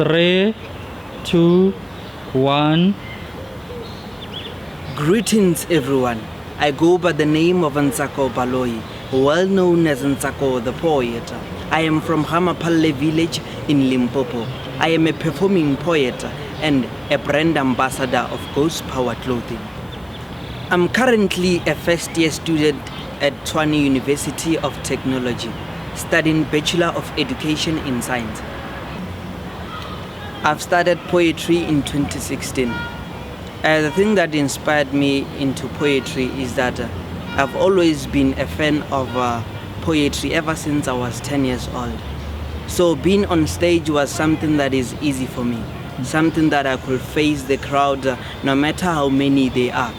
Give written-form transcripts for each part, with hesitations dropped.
3, 2, 1. Greetings everyone. I go by the name of Ntsako, well known as Ntsako the poet. I am from Hamapalle village in Limpopo. I am a performing poet and a brand ambassador of Ghost Power Clothing. I'm currently a first year student at Tshwane University of Technology, studying Bachelor of Education in Science. I've started poetry in 2016. The thing that inspired me into poetry is that I've always been a fan of poetry ever since I was 10 years old. So being on stage was something that is easy for me, something that I could face the crowd no matter how many they are.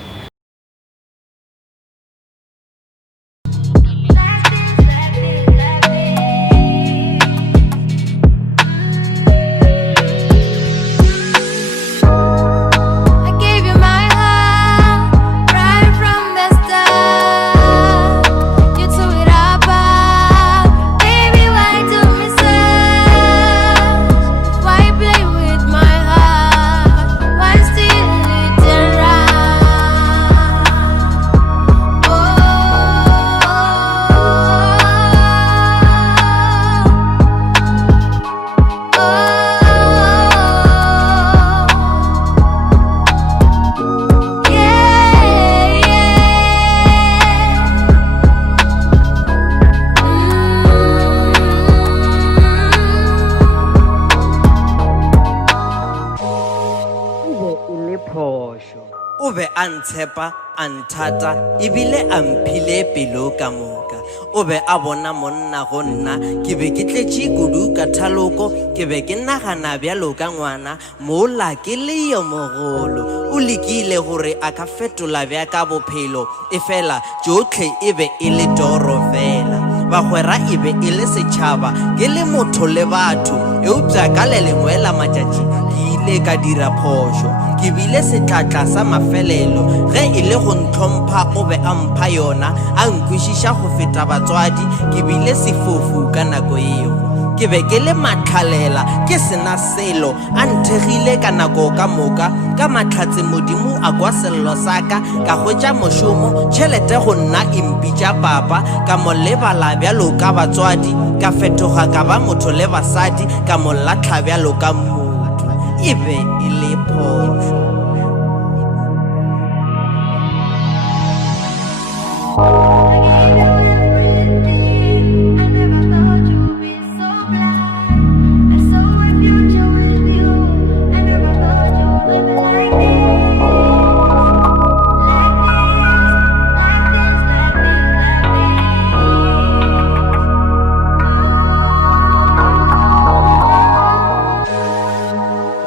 O be a ntshepa a nthata ebile a mphile pelo ka moka. O be a bona monna go nna ke be ke tletše kudu ka thaloko ke be ke nagana bjalo ka ngwana mola ke le yo mogolo o lekile gore a ka fetola bja ka bophelo e fela jotlhe e be e le toro fela bagwera e be e le setšhaba ke le motho le batho eupša ka le lengwe la matšatši ke ile ka dira phoso ke bile setlatla sa mafelelo ge e le go ntlhompha o be a mpha yona a nkwešiša go feta batswadi ke bile sefofu ka nako eo ke be ke le matlhalela ke sena selo a nthegile ka nako ka moka ka matlhatse modimo a kwa sello sa ka hwetša mošomo tšhelete go nna impitša papa ka mo lebala bjalo ka batswadi ka fetoga ka ba motho le basadi ka mo latlha bjalo ka motho e be e le phoso.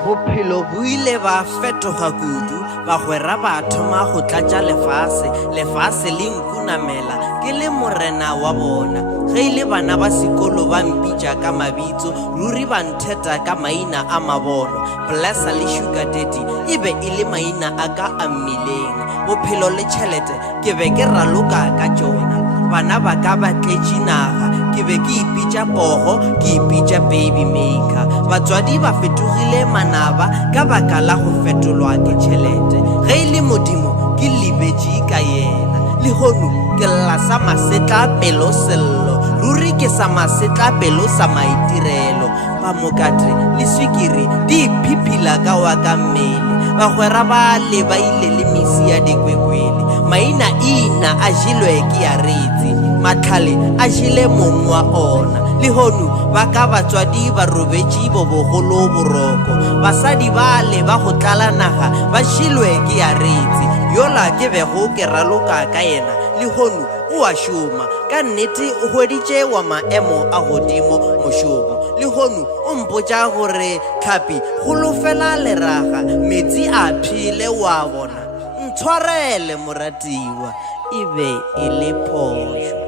Bophelo bo ile ba fetoga kudu bagwera ba thoma go tlatša lefase le nkunamela ke le morena wa bona ge ile bana ba sekolo ba mpitša ka mabitso ruri ba ntheta ka maina a mabono blessa le sugar daddy e be e le maina a ka a mmileng bophelo le tšhelete ke be ke raloka ka tšona bana ba ka ba tletše naga ke be ke ipitša pogo ke ipitša baby maker batswadi ba fetogile manaba ka baka la go fetolwa ke tšhelete ge e le modimo ke lebetše ka yena le gonu ke lla sa masetla pelo sello ruri ke sa masetla pelo sa maitirelo ba mokatre le swikiri di iphiphila ka wa ka mmele bagwera ba le ba ile le misi ya dikwekwele maina ina a jilwe ke ya retsi matlhale a jile mong wa ona le honu ba ka batswadi ba robetše bogolo boroko basadi ba le ba go tlala naga ba jilwe ke ya retsi yola ke bego ke raloka ka yena le honu o a šoma ka nnete o hweditše wa maemo a godimo mošomo le honu o mpotša gore tlhapi golofela leraga metsi a phile wa bona ntshwarele moratiwa e be e le phoso.